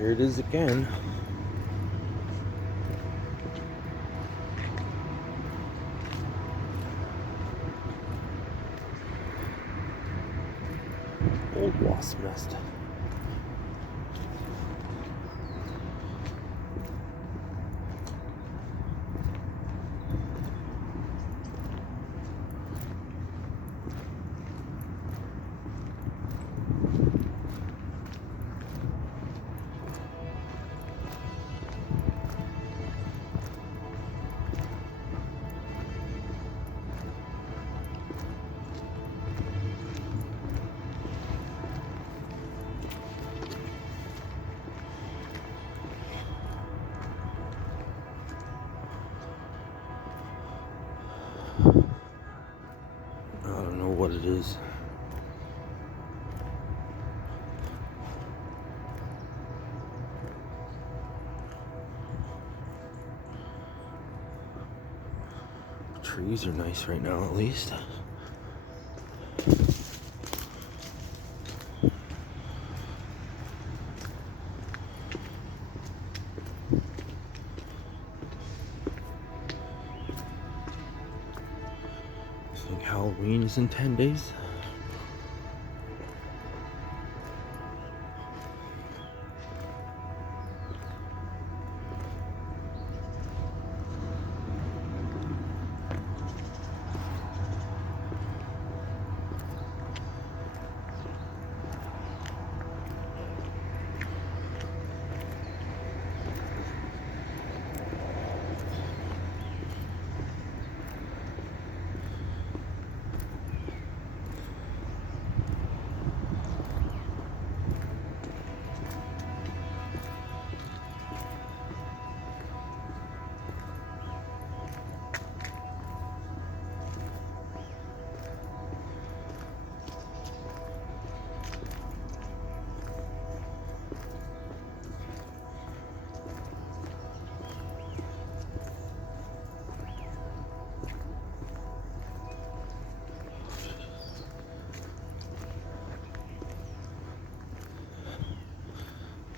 Here it is again. Old wasp nest. I don't know what it is. Trees are nice right now, at least. I think Halloween is in 10 days.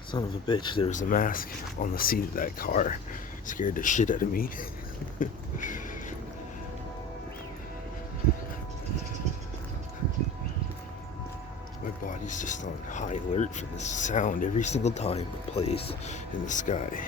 Son of a bitch, there was a mask on the seat of that car. Scared the shit out of me. My body's just on high alert for this sound every single time it plays in the sky.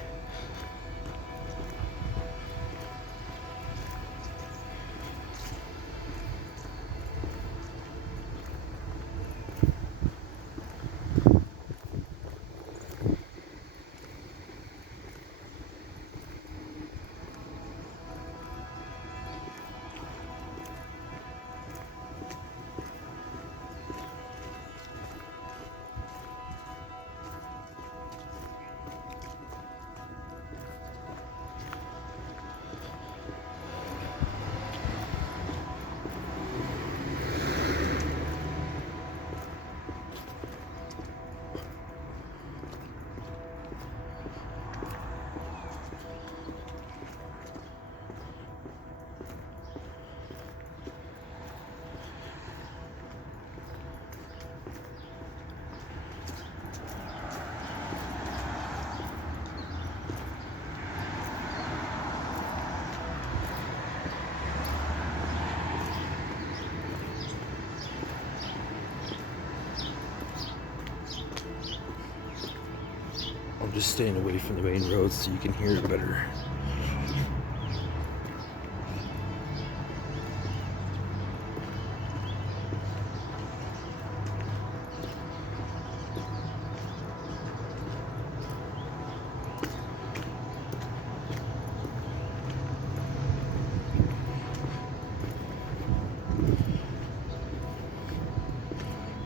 I'm just staying away from the main roads so you can hear it better.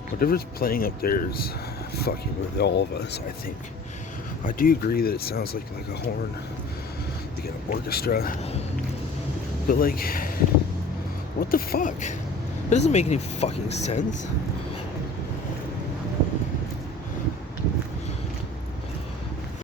Whatever's playing up there is fucking with all of us, I think. I do agree that it sounds like a horn, like an orchestra. But like, what the fuck? That doesn't make any fucking sense.